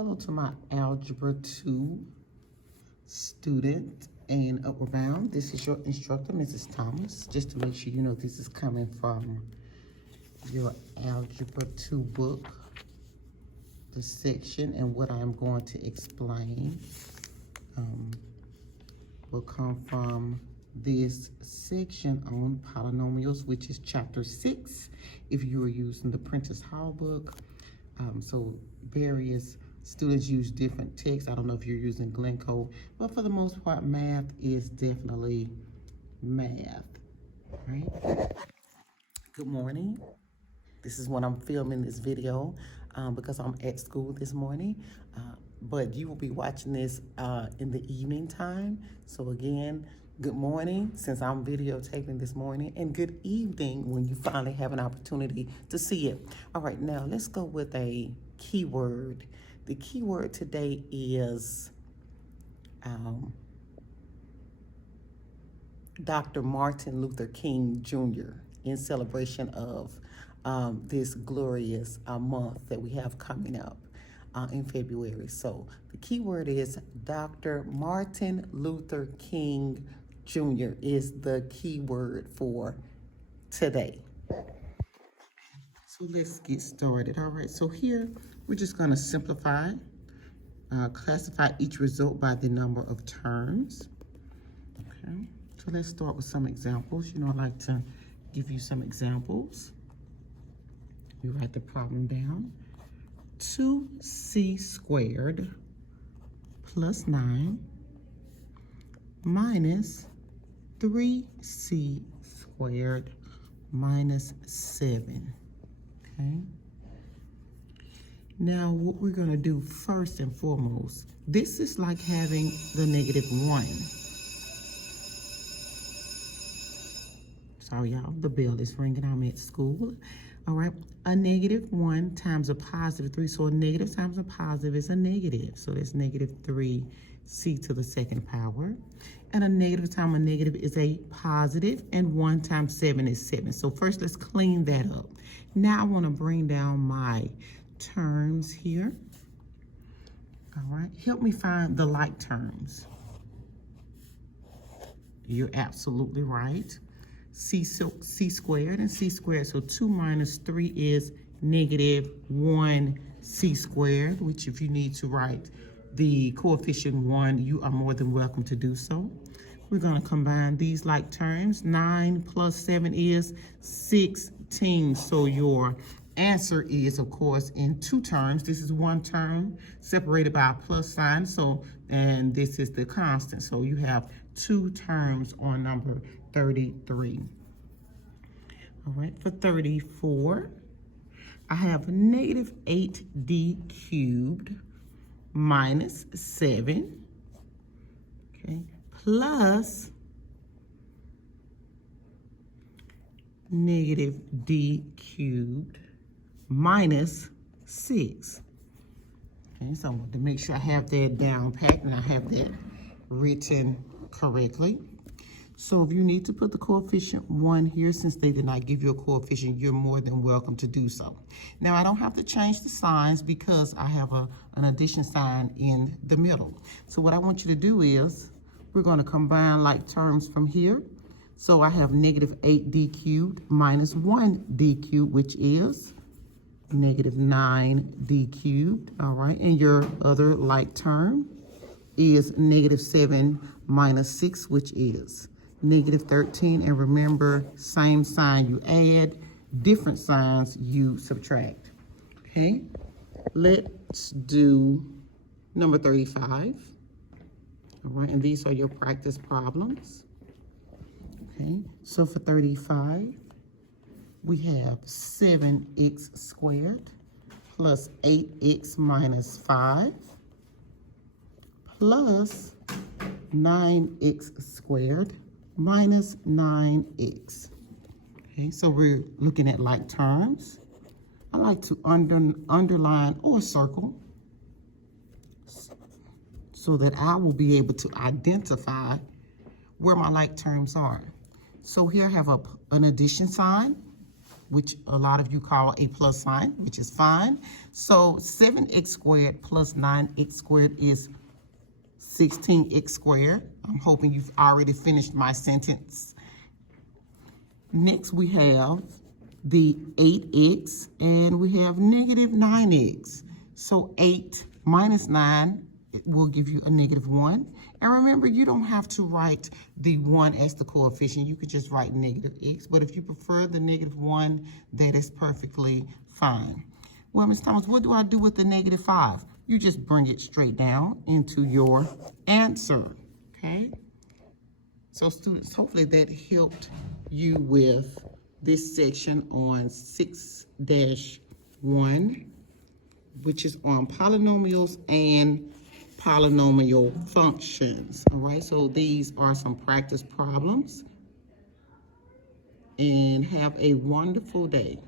Hello to my Algebra 2 student and Upward Bound. This is your instructor, Mrs. Thomas. Just to make sure you know this is coming from your Algebra 2 book. The section and what I'm going to explain will come from this section on polynomials, which is chapter 6 if you are using the Prentice Hall book. So various students use different texts. I don't know if you're using Glencoe, but for the most part, math is definitely math, right? Good morning. This is when I'm filming this video because I'm at school this morning, but you will be watching this in the evening time. So again, good morning since I'm videotaping this morning, and good evening when you finally have an opportunity to see it. All right, now let's go with a keyword. The keyword today is Dr. Martin Luther King Jr. in celebration of this glorious month that we have coming up in February. So the keyword is Dr. Martin Luther King Jr. is the keyword for today. So let's get started. All right, so here we're just going to simplify, classify each result by the number of terms. Okay, so let's start with some examples. You know, I like to give you some examples. We write the problem down. 2c squared plus 9 minus 3c squared minus 7. Okay. Now, what we're going to do first and foremost, this is like having the -1. Sorry, y'all, the bell is ringing. I'm at school. All right, a -1 times a +3. So a negative times a positive is a negative. So that's -3c to the second power. And a negative times a negative is a positive, and 1 times 7 is 7. So first, let's clean that up. Now I want to bring down my terms here. All right, help me find the like terms. You're absolutely right. C squared and c squared. So 2 minus 3 is -1c squared, which if you need to write the coefficient 1, you are more than welcome to do so. We're going to combine these like terms. 9 plus 7 is 16. So your answer is, of course, in 2 terms. This is 1 term separated by a plus sign. So, and this is the constant. So you have 2 terms on number 33. All right, for 34, I have -8d cubed minus 7, okay, plus -d cubed minus 6. Okay, so I want to make sure I have that down packed and I have that written correctly. So if you need to put the coefficient 1 here, since they did not give you a coefficient, you're more than welcome to do so. Now, I don't have to change the signs because I have an addition sign in the middle. So what I want you to do is, we're going to combine like terms from here. So I have -8d cubed minus 1d cubed, which is -9d cubed. All right, and your other like term is -7 minus 6, which is -13. And remember, same sign you add, different signs you subtract. Okay, let's do number 35. All right, and these are your practice problems. Okay, so for 35, we have 7x squared plus 8x minus 5 plus 9x squared minus 9x. Okay, so we're looking at like terms. I like to underline or circle so that I will be able to identify where my like terms are. So here I have an addition sign. which a lot of you call a plus sign, which is fine. So 7x squared plus 9x squared is 16x squared. I'm hoping you've already finished my sentence. Next, we have the 8x, and we have negative 9x. So 8 minus 9 will give you a negative 1. And remember, you don't have to write the 1 as the coefficient. You could just write negative x. But if you prefer the negative 1, that is perfectly fine. Well, Ms. Thomas, what do I do with the negative 5? You just bring it straight down into your answer, okay? So students, hopefully that helped you with this section on 6-1, which is on polynomials and polynomial functions. All right, so these are some practice problems, and have a wonderful day.